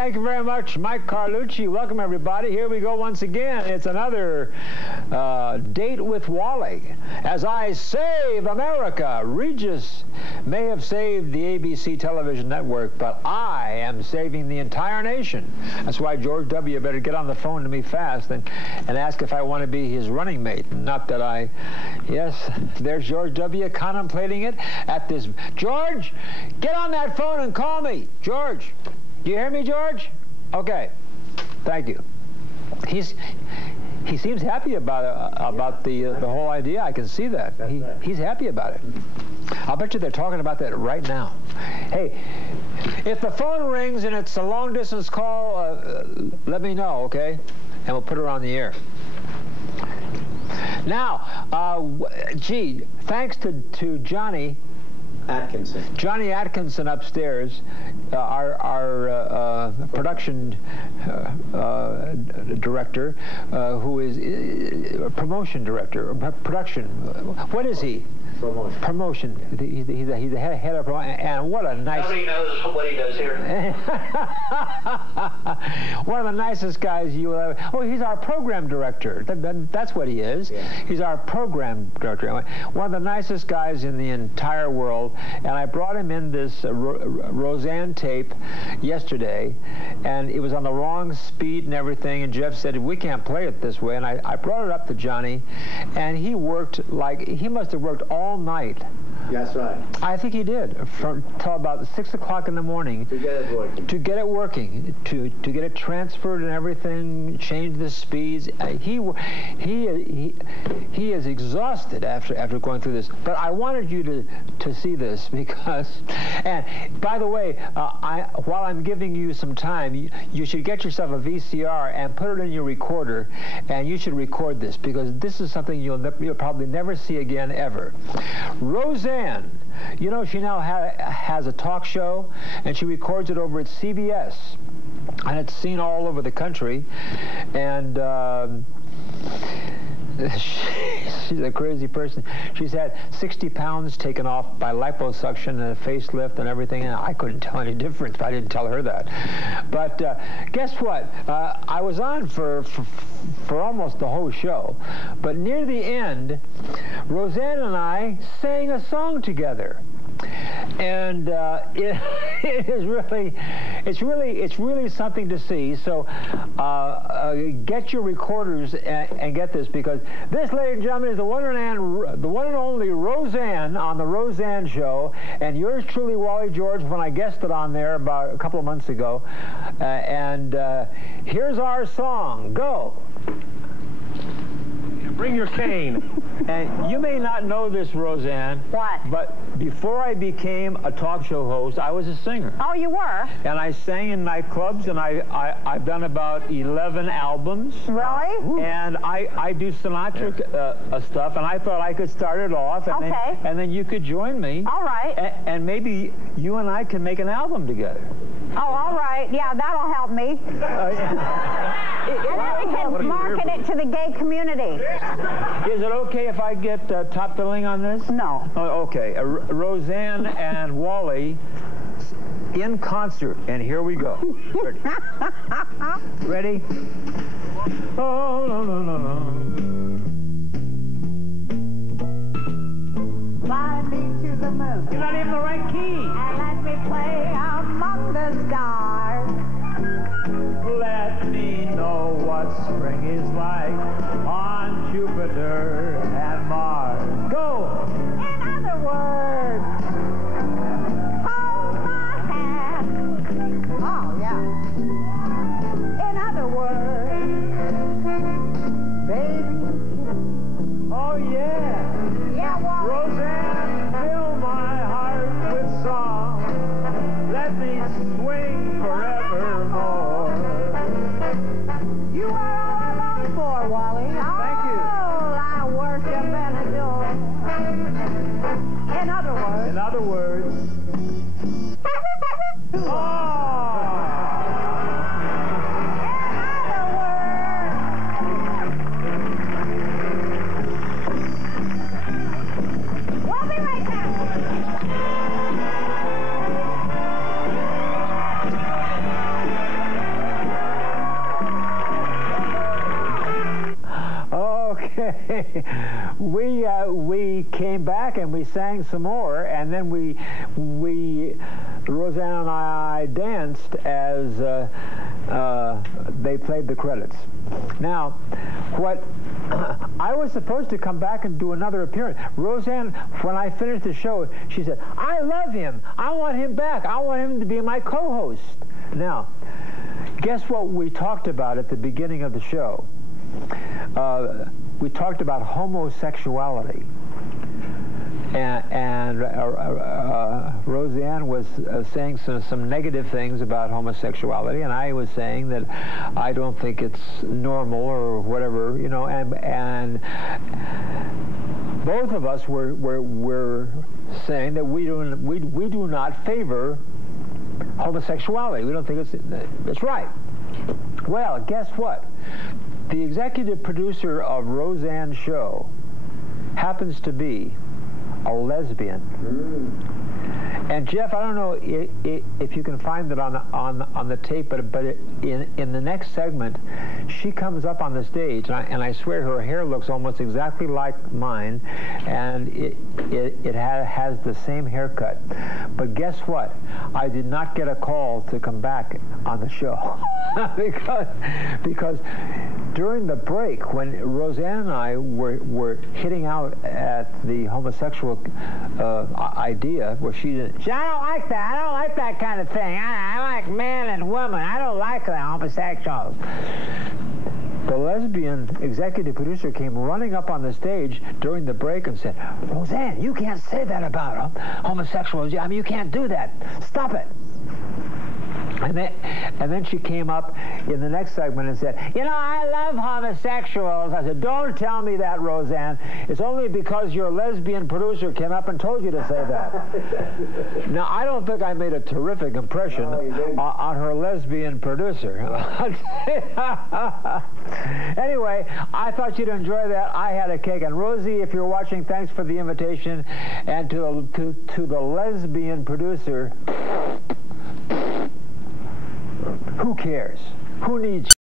Thank you very much, Mike Carlucci. Welcome, everybody. Here we go once again. It's another date with Wally. As I save America, Regis may have saved the ABC television network, but I am saving the entire nation. That's why George W. better get on the phone to me fast and ask if I want to be his running mate. Not that I... Yes, there's George W. contemplating it at this... George, get on that phone and call me. George, do you hear me, George? Okay, thank you. He seems happy about the whole idea. I can see that. He's happy about it. I'll bet you they're talking about that right now. Hey, if the phone rings and it's a long distance call, let me know, okay? And we'll put her on the air. Now, gee, thanks to Johnny Atkinson. Johnny Atkinson upstairs, our production director, who is promotion director, production. What is he? Promotion. He's the head of promotion, and what a nice... Nobody knows what he does here. One of the nicest guys you will ever... Oh, he's our program director. That's what he is. Yeah. He's our program director. One of the nicest guys in the entire world, and I brought him in this Roseanne tape yesterday, and it was on the wrong speed and everything, and Jeff said, we can't play it this way, and I brought it up to Johnny, and he worked like... He must have worked all night. That's right. I think he did, till about 6 o'clock in the morning. To get it working. To get it working, to get it transferred and everything, change the speeds. He is exhausted after going through this. But I wanted you to see this because, and by the way, while I'm giving you some time, you should get yourself a VCR and put it in your recorder, and you should record this because this is something you'll probably never see again ever. Roseanne, you know, she now has a talk show, and she records it over at CBS, and it's seen all over the country, and she's a crazy person. She's had 60 pounds taken off by liposuction and a facelift and everything, and I couldn't tell any difference, but I didn't tell her that. But guess what? I was on for almost the whole show, but near the end, Roseanne and I sang a song together. And it's really something to see. So get your recorders and get this, because this, ladies and gentlemen, is the one and only Roseanne on the Roseanne Show, and yours truly, Wally George, when I guested on there about a couple of months ago. And here's our song. Go. Bring your cane. And you may not know this, Roseanne. What? But before I became a talk show host, I was a singer. Oh, you were? And I sang in nightclubs, and I've done about 11 albums. Really? And I do Sinatra stuff, and I thought I could start it off, and then you could join me. All right. And maybe you and I can make an album together. Oh, all right. Yeah, that'll help me. And then we can market it to the gay community. Is it okay if I get top billing on this? No. Oh, okay. Roseanne and Wally in concert, and here we go. Ready? Oh, no, no, no, no. Fly me to the moon. You're not even the right key. And let me play among the stars. Let me know what spring is like on Jupiter and Mars. Go! In other words, hold my hand. Oh, yeah. In other words, baby. Oh, yeah. Yeah, Wally. Roseanne, fill my heart with song. Let me swing forevermore. You are all I long for, Wally. Thank you. All I worship and adore. In other words. In other words. We'll be right back. we came back and we sang some more, and then we Roseanne and I danced as they played the credits. Now, what I was supposed to come back and do another appearance. Roseanne, when I finished the show, she said, "I love him. I want him back. I want him to be my co-host." Now, guess what we talked about at the beginning of the show? We talked about homosexuality. And Roseanne was saying some negative things about homosexuality, and I was saying that I don't think it's normal or whatever, you know, and both of us were saying that we do not favor homosexuality. We don't think it's right. Well, guess what? The executive producer of Roseanne's show happens to be a lesbian. And Jeff, I don't know if you can find it on the tape, but in the next segment, she comes up on the stage, and I swear her hair looks almost exactly like mine, and it has the same haircut. But guess what? I did not get a call to come back on the show because during the break, when Roseanne and I were hitting out at the homosexual idea, where she didn't. I don't like that. I don't like that kind of thing. I like man and woman. I don't like the homosexuals. The lesbian executive producer came running up on the stage during the break and said, "Roseanne, you can't say that about homosexuals. I mean, you can't do that. Stop it." And then she came up in the next segment and said, "You know, I love homosexuals." I said, "Don't tell me that, Roseanne. It's only because your lesbian producer came up and told you to say that." Now, I don't think I made a terrific impression on her lesbian producer. Anyway, I thought you'd enjoy that. I had a cake. And Rosie, if you're watching, thanks for the invitation. And to the lesbian producer, who cares? Who needs